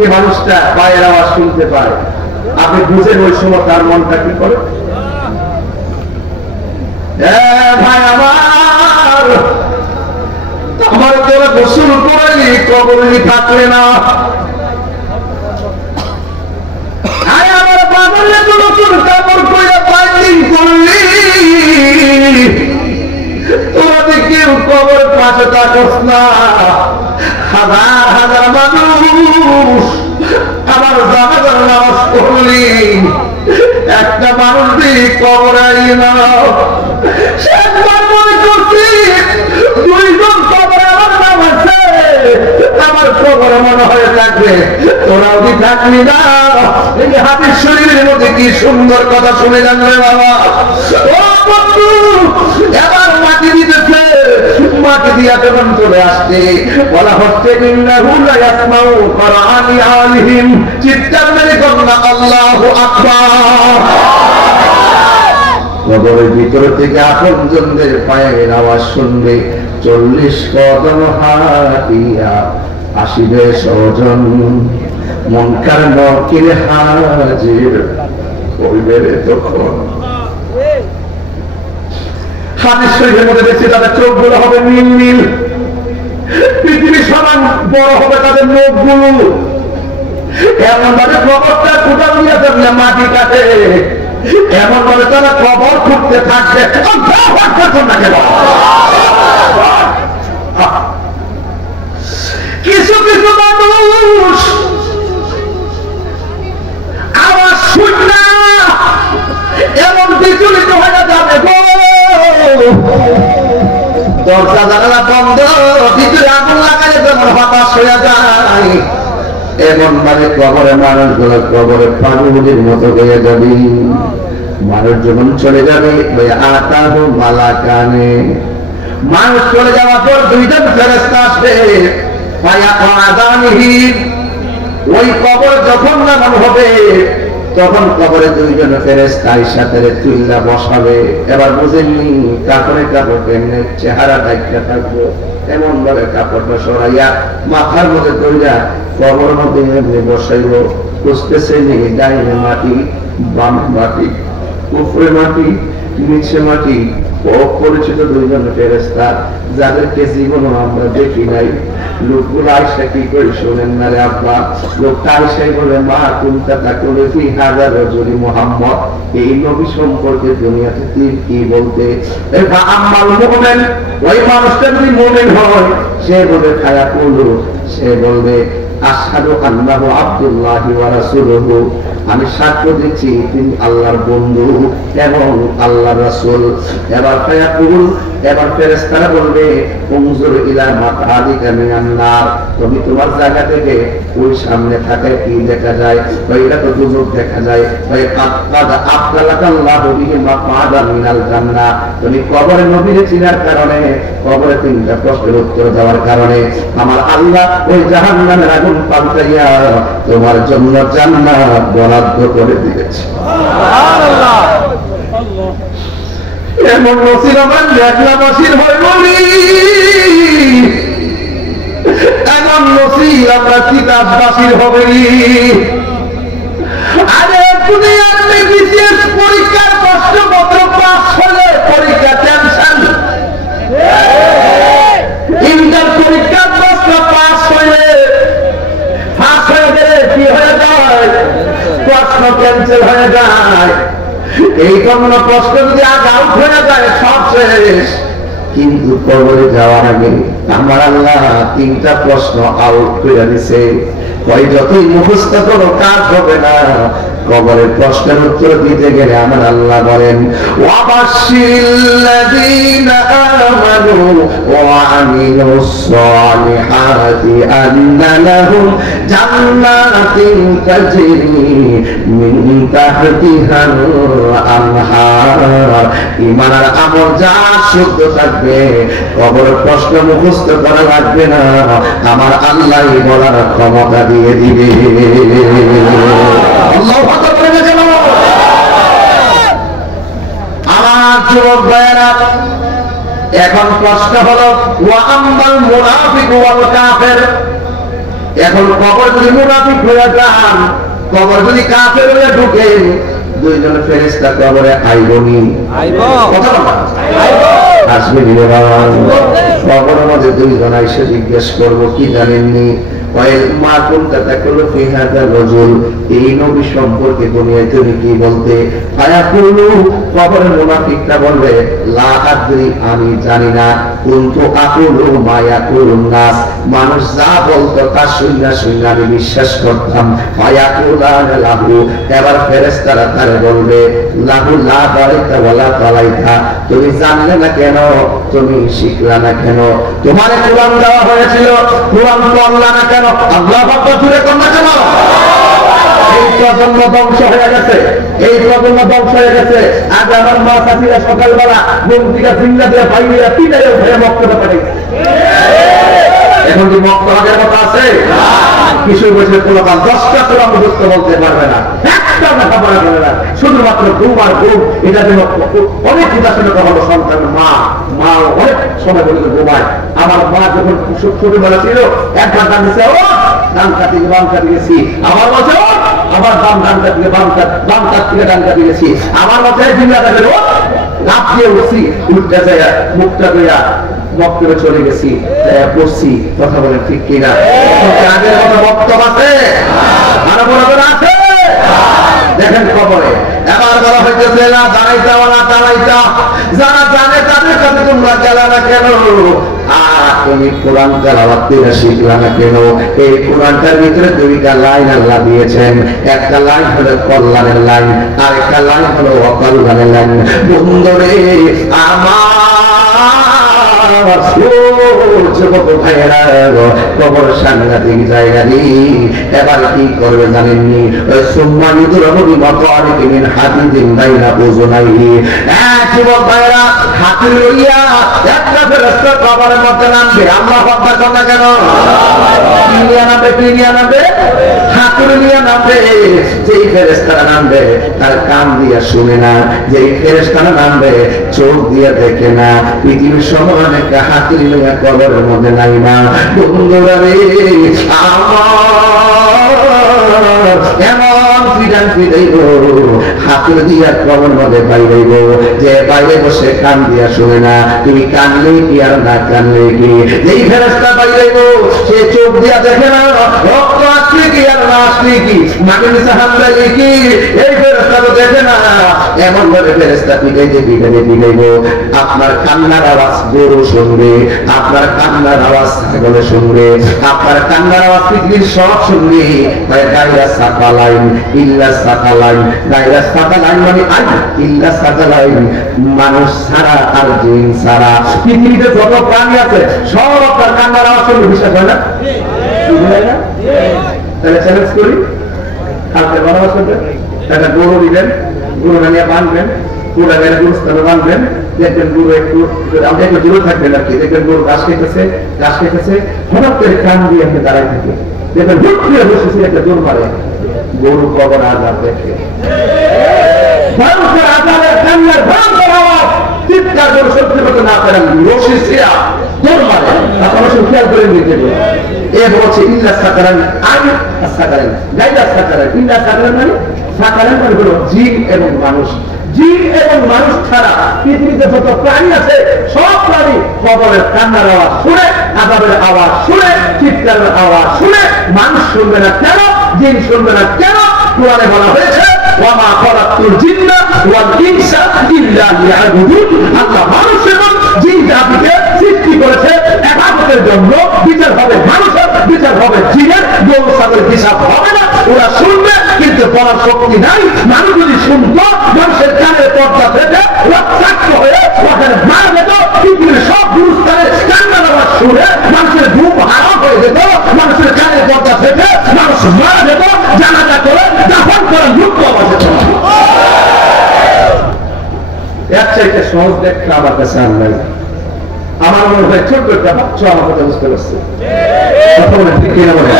এই মানুষটা পায়ের আওয়াজ শুনতে পায়, আপনি বুঝেন ওই সময় তার মনটা কি করে? ভাই আমার তোরা গোসল করেনি, কবরলি থাকলে না, আমার বাদলে তো নতুন কাপড় করে পাইলিং করলি, তোরা কেউ কবর পাশে থাকস না। হাজার হাজার মানুষ আমার জানাজার নামাজ পড়লি, একটা মানুষ দিয়ে কবর আই না। শেষবার মনে করছি দুইজন কবরে আমার নাম আছে, আমার কবরে মনে হয়ে থাকবে, তোরাও কি থাকবি না? এই হাতির শরীরের মধ্যে কি সুন্দর কথা শুনে জানবে বাবা। ও বন্ধু, এবার মাটি দিতেছে, মাটি দিয়া যখন চলে আসছে বলা হচ্ছে চিৎকার মেরে কন্যা আল্লাহু আকবার। কবরের ভিতর থেকে আপনজনদের পায়ের আওয়াজ শুনবে, 40 কদম হাঁটিয়া আসিবে স্বজন, মুনকার নকির হাজির হইবে তখন। হাদিস শরীফের মধ্যে দেখছি তাদের চোখগুলো হবে নীল নীল, পৃথিবী সমান বড় হবে তাদের মুখগুলো, এমন ভাবে কবরটা কোথাও নিয়ে যাবে মাটি কাটে, এমন ভাবে তারা কবর খুঁড়তে থাকবে। কিছু কিছু মানুষ আওয়াজ শুননা এমন বিচলিত হয়ে যাবে গো, দরজা জানালা বন্ধ, ভিতরে আগুন লাগালে যেমন হতাশ হয়ে যায়, এমন ভাবে কবরে মানুষগুলো কবরে পাগলের মতো হয়ে যাবে। মানুষ যখন চলে যাবে ওই আতাহু মালাকানে, মানুষ চলে যাওয়ার পর দুইজন ফেরেশতা আসবে, ওই কবর যখন নামানো হবে তখন কবরে দুইজন ফেরেশতা সাথে তুল্লা বসাবে। এবার বুঝেননি কাপড়ে কাপড় কেমনে চেহারাটা একটা থাকবো, এমন ভাবে কাপড়টা সরাইয়া মাথার মধ্যে তৈরা কবর মধ্যে এমনি বসাইব। বুঝতেছে ডাইনে মাটি, বাম মাটি, উপরে মাটি, নিচে মাটি, অপরিচিত দুইজন ফেরেশতা যাদেরকে জীবনও আমরা দেখি নাই। লোকগুলো আইসা কি করে শোনেন না রে আব্বা, লোকটা আইসাই বলে মা কুনতা তাকুলু ফি হাযা রাজুলি মুহাম্মদ, এই নবী সম্পর্কে দুনিয়াতে তুই কি বলতে? এটা আম্মাল মুমিন, ওই মানুষটা যদি মুমিন হয় সে বলবে ফায়াকুলু, সে বলবে আশহাদু আন্নাহু আব্দুল্লাহি ওয়া রাসূলুহু, আমি সাক্ষ্য দিচ্ছি তিনি আল্লাহর বন্ধু এবং আল্লাহর রাসূল। এবার ফায়াকুল, এবার ফেরেশতারা বলবে উনজুর ইলা মাকাদিকা মিনান নার, তুমি তোমার জায়গা থেকে ওই সামনে থাকে কি দেখা যায়? ওইটা তো দুজক দেখা যায়। ওই কাদ আবদালাকাল্লাহু বিহি মাকাদান মিনাল জান্নাহ, তুমি কবরে নবীর চিনার কারণে, কবরে তিনটা প্রশ্নের উত্তর দেওয়ার কারণে আমার আল্লাহ ওই জাহান্নামের আগুন পাল্টাইয়া তোমার জন্য জান্নাত বরাদ্দ করে দিয়েছে। সুবহানাল্লাহ। এমন নসিব আমার মেঘলাবাসীর হয় বলি, এমন নসিব আমরা কিতাববাসীর হবে। আরে দুনিয়ার বিশেষ পরীক্ষার প্রশ্নপত্র পাস হলে পরীক্ষা টেনশন, ইন্টার পরীক্ষার প্রশ্ন পাস হয়ে গেলে কি হয়ে যায়? প্রশ্ন ক্যান্সেল হয়ে যায়। এই কোন প্রশ্ন যদি আজ আউট হয়ে যায় সব শেষ। কিন্তু কবরে যাওয়ার আগে আমার আল্লাহ তিনটা প্রশ্ন আউট করে দিছে। কই যতই মুখস্থ করো কাজ হবে না, কবরের প্রশ্নের উত্তর দিতে গেলে আমার আল্লাহ বলেন ওয়াবাশশিরিল্লাযীনা আমানু ওয়া আমিলুস সালিহাতি আন্না লাহুম জান্নাতিন তাজরি মিন তাহতিহাল আনহার। ঈমান আর আমল যা শুদ্ধ থাকবে কবরের প্রশ্ন মুখস্থ করা লাগবে না, আমার আল্লাহই বলার ক্ষমতা দিয়ে দিবে। আল্লাহু আকবার বলে গেল। আমার যুবক ভাইয়েরা, এখন প্রশ্ন হলো ওয়া আম্মাল মুনাফিক ওয়াল কাফির, এখন কবর যদি মুনাফিক হয়ে যান, কবর যদি কাফের হয়ে ঢুকেন, দুইজন ফেরেশতা কবরে আইবনি, কথা বলা আসবে রে বাবা। কবরের মধ্যে দুইজন এসে জিজ্ঞেস করবো কি জানেননি, মা কোনটা তাকুলু ফি হাযা রাজুল, এই নবী সম্পর্কে দুনিয়ায় তুমি কি বলতে? ফায়াকুলু, কবরের মুনাফিকটা বলবে লা আদরি, আমি জানি না, কুনতু আকুলু মা ইয়াকুলুন নাস, মানুষ যা বলতো তা শুননা শুননা আমি বিশ্বাস করতাম। ফায়াকুলান লাহু, এবার ফেরেশতারা তারে বলবে লাহু লা দারাইতা ওয়ালা তালাইতা, তুমি জানলে না কেন, তুমি শিখলা না কেন, তোমারে কুরআন দেওয়া হয়েছিল, কুরআন পড়লা না কেন, আল্লাহ আকবার জুড়ে তোমরা কেন? এই প্রজন্ম ধ্বংস হয়ে গেছে, এই প্রজন্ম ধ্বংস হয়ে গেছে। আজ আমার মা চাচিরা সকালবেলা ঘুম থেকে চিন্তা দিয়ে বাইরে পিটাই উঠে মক্তব্য পাঠাইছে। এখন কি মক্তব্যের কথা আছে? কিশোর বয়সের পোলাপান 10টা তোলা মুখস্থ বলতে পারবে না, একটা কথা বলা যাবে না, শুধুমাত্র ঘুম আর ঘুম। এটা যেন অনেক উদাসীনতা হলো সন্তান। মা অনেক সময় বলে ঘুমায়। আমার মা যখন ছোটবেলা ছিল একবার ডান দিচ্ছে, ও ডান কাটি বাম কাটি গেছি, আমার মাঝে আবার ডান কাটি বাম কাট থেকে ডান কাটি গেছি, আমার মাথায় জিল্লা কাটে ও লাভ দিয়ে উঠছি, উল্টা যায় মুখটা দিয়া বক্তব্যে চলে গেছি, পড়ছি, কথা বলে ঠিক কিনা? আগের মতো বক্তব্য আছে, আরো বড় করে আছে। দেখেন কবরে এবার বলা হইতেছে না জানাইতা ওয়ালা জানাইতা, যারা জানে তাদের কাছে তোমরা গেলা না কেন, আর তুমি কোরআন তেলাওয়াত করে শিখলা না কেন? এই কোরআনটার ভিতরে দুইটা লাইন আল্লাহ দিয়েছেন, একটা লাইন হলো কল্যাণের লাইন, আর একটা লাইন হলো অকল্যাণের লাইন। বন্ধুরে আমার যুবক ভাইয়েরা, কবর সাংঘাতিক জায়গা নেই। এবার কি করবে জানেননি? সম্মানিত রবি মতন হাতিদিন বাইনা ওজনাইহি, যুবক ভাইয়েরা হাতি লইয়া একটা ফেরেশতা কবরের মধ্যে নামবে। আল্লাহু আকবার কথা কেন? নিয়ে নামবে হাতুড়ি নিয়ে নামবে। যেই ফেরেশতারা নামবে তার কান দিয়া শুনে না, যেই ফেরেশতারা নামবে চোখ দিয়া দেখে না। পৃথিবীর সমান একটা হাতুড়ি নিয়ে কবরের মধ্যে নাইমা। বন্ধুরা রে আমার এমন ফিরান ফিরাইব, হাতুড়ি দিয়া কবরের মধ্যে বাইরাইব, যে বাইরে বসে কান দিয়া শুনে না। তুমি কানলে কি আর না কানলে কি? যেই ফেরেশতা বাইরাইব সে চোখ দিয়া দেখে না, রক্ত আসলে কি আর না আসলে কি, মাটির নিচে হাত লাগলে কি, এই ফেরেশতা তো দেখে না। এমন ভাবে ফেরেশতা পিটাইব, আপনার কান্নার আওয়াজ গরু শুনবে, আপনার কান্নার আওয়াজ ছাগলে শুনবে, আপনার কান্নার আওয়াজ পৃথিবীর সব শুনবে। গায়রা সাকালাইন ইল্লা সাকালাইন, গায়রা সাকালাইন মানে আই ইল্লা সাকালাইন, মানুষ ছাড়া আর জিন ছাড়া পৃথিবীতে যত প্রাণী আছে সব আপনার কান্নার আওয়াজ শুনবে। বিশ্বাস হয় না? তাহলে চ্যালেঞ্জ করি, কালকে বনবাস করবেন, একটা গরু দিবেন, গরু নিয়ে বাঁধবেন, পুরা গাড়ি গুরুস্থানে বাঁধবেন, দেখবেন গরু একটু দূরে থাকবেন আর কি, দেখবেন গরু ঘাস খেতেছে, হঠাৎ করে কান দিয়ে আপনি দাঁড়াই থাকে, দেখবেন হুট করে বসেছে একটা দূর মারে, গরু কবর আজাদ দেখে ভয়ঙ্কর আজাদের কান্নার ভয়ঙ্কর আওয়াজ, চিৎকার করে সত্যি করতে না পারেন, রশি ছিয়া দৌড় মারে। আপনারা সব খেয়াল করে নিতে হবে। এ বলছে ইল্লা সাকারান আই সাকারান, গায়রা সাকারান, ইল্লা সাকারান মানে সাকারান মানে হলো জিন এবং মানুষ। জিন এবং মানুষ ছাড়া পৃথিবীতে যত প্রাণী আছে সব প্রাণী কবরের কান্নার আওয়াজ শুনে, আযাবের আওয়াজ শুনে, চিৎকারের আওয়াজ শুনে। মানুষ শুনবে না কেন? জিন শুনবে না কেন? কোরআনে বলা হয়েছে ওয়ামা খালাকতুল জিন্না ওয়াল ইনসা ইল্লা লিয়াবুদুন, আল্লাহ মানুষ এবং জিন জাতিকে সৃষ্টি করেছে ইবাদতের জন্য। বিচার হবে মানুষের, বিচার হবে জিনের, গরু ছাগলের হিসাব হবে না। ওরা শুনবে কিন্তু বলার শক্তি নাই। মানুষ যদি শুনতো, মানুষের কানের পর্দা থেকে রক্তাক্ত হয়ে ওখানে মারা যেত। পৃথিবীর সব গুরুস্থানে কান্নার আওয়াজ শুনে মানুষের ঘুম হারাম হয়ে যেত, মানুষের কানের পর্দা থেকে মানুষ মারা যেত, জানাজা করে দাফন করে মুক্ত হওয়া যেত। এর চাইতে সহজ দেখতে আমার কাছে আনলাই। আমার মনে হয় ছোট্ট একটা বাচ্চা আমার কথা বুঝতে পারছে। কথা বলে ঠিক কিনা বলে?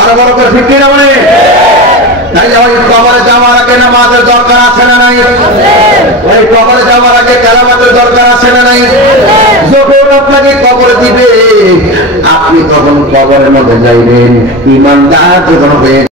আরো বড় করে ঠিক কিনা বলে? তাই ওই কবরে যাওয়ার আগে নামাজের দরকার আছে না নাই? ওই কবরে যাওয়ার আগে কালামাতের দরকার আছে না নাই? যখন আপনাকে কবর দিবে আপনি তখন কবরের মধ্যে যাইবেন ইমানদার যখন হয়ে